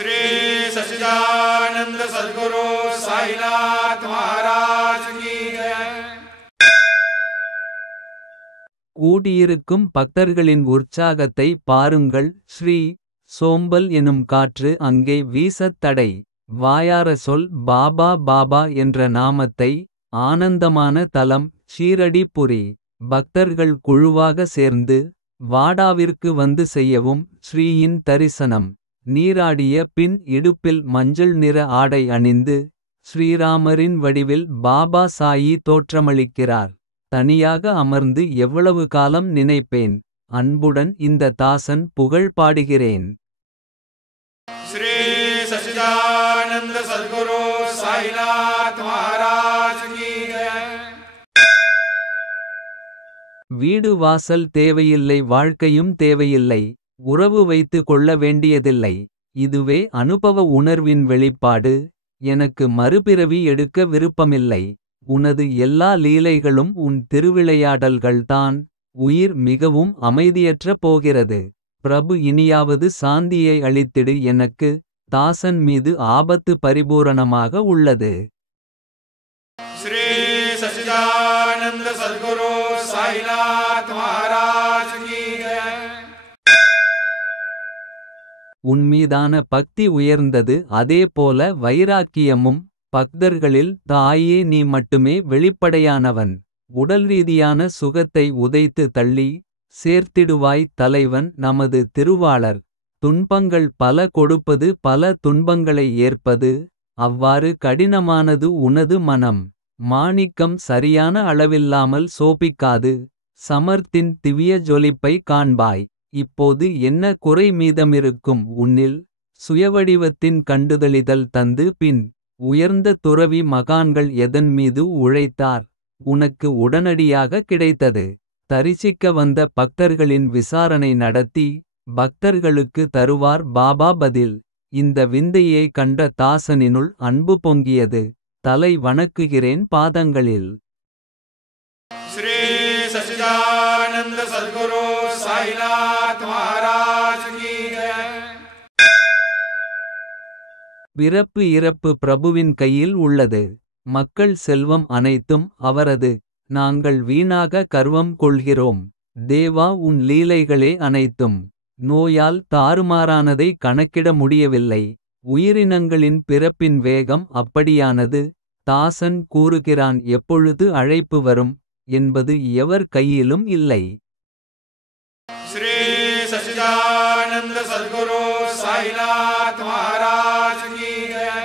श्री सच्चिदानंद सद्गुरु साईनाथ महाराज की जय। கூடியிருக்கும் பக்தர்களின் உற்சாகத்தை பாருங்கள். ஸ்ரீ சோம்பல் எனும் காற்று அங்கே வீசத் தடை. வாயார சொல் பாபா பாபா என்ற நாமத்தை. ஆனந்தமான தலம் ஷீரடிபுரி. பக்தர்கள் குழுவாக சேர்ந்து வாடாவிற்கு வந்து செய்யவும் ஸ்ரீயின் தரிசனம். நீராடிய பின் இடுப்பில் மஞ்சள் நிற ஆடை அணிந்து. ஸ்ரீராமரின் வடிவில் பாபா சாயி தோற்றமளிக்கிறார். தனியாக அமர்ந்து எவ்வளவு காலம் நினைப்பேன். அன்புடன் இந்த தாசன் புகழ் பாடுகிறேன். श्री सच्चिदानंद सद्गुरु साईनाथ महाराज की जय। வீடு வாசல் தேவையில்லை, வாழ்க்கையும் தேவையில்லை. உறவு வைத்து கொள்ள வேண்டியதில்லை. இதுவே அனுபவ உணர்வின் வெளிப்பாடு. எனக்கு மறுபிறவி எடுக்க விருப்பமில்லை. உனது எல்லா லீலைகளும் உன் திருவிளையாடல்கள்தான். உயிர் மிகவும் அமைதியற்ற போகிறது. பிரபு இனியாவது சாந்தியை அளித்திடு எனக்கு. தாசன் மீது ஆபத்து பரிபூரணமாக உள்ளது. श्री सच्चिदानंद सद्गुरु साईनाथ महाराज की जय। உன்மீதான பக்தி உயர்ந்தது, அதேபோல வைராக்கியமும். பக்தர்களில் தாயே நீ மட்டுமே வெளிப்படையானவன். உடல்ரீதியான சுகத்தை உதைத்து தள்ளி சேர்த்திடுவாய் தலைவன் நமது திருவாளர். துன்பங்கள் பல கொடுப்பது, பல துன்பங்களை ஏற்பது. அவ்வாறு கடினமானது உனது மனம். மாணிக்கம் சரியான அளவில்லாமல் சோபிக்காது. சமர்த்தின் திவ்ய ஜொலிப்பை காண்பாய். இப்போது என்ன குறை மீதமிருக்கும் உன்னில். சுயவடிவத்தின் கண்டுதலிதல் தந்து பின். உயர்ந்த துறவி மகான்கள் எதன் மீது உழைத்தார். உனக்கு உடனடியாக கிடைத்தது. தரிசிக்க வந்த பக்தர்களின் விசாரணை நடத்தி. பக்தர்களுக்கு தருவார் பாபா பதில். இந்த விந்தையை கண்ட தாசனினுள் அன்பு பொங்கியது. தலை வணக்குகிறேன் பாதங்களில். श्री सच्चिदानंद सद्गुरु साईनाथ महाराज की जय। பிறப்பு இறப்பு பிரபுவின் கையில் உள்ளது. மக்கள் செல்வம் அனைத்தும் அவரது. நாங்கள் வீணாக கர்வம் கொள்கிறோம். தேவா உன் லீலைகளே அனைத்தும். நோயால் தாறுமாறானதை கணக்கிட முடியவில்லை. உயிரினங்களின் பிறப்பின் வேகம் அப்படியானது. தாசன் கூறுகிறான் எப்பொழுது அழைப்பு வரும் என்பது எவர் கையிலும் இல்லை. श्री सच्चिदानंद सद्गुरु साईनाथ महाराज की जय।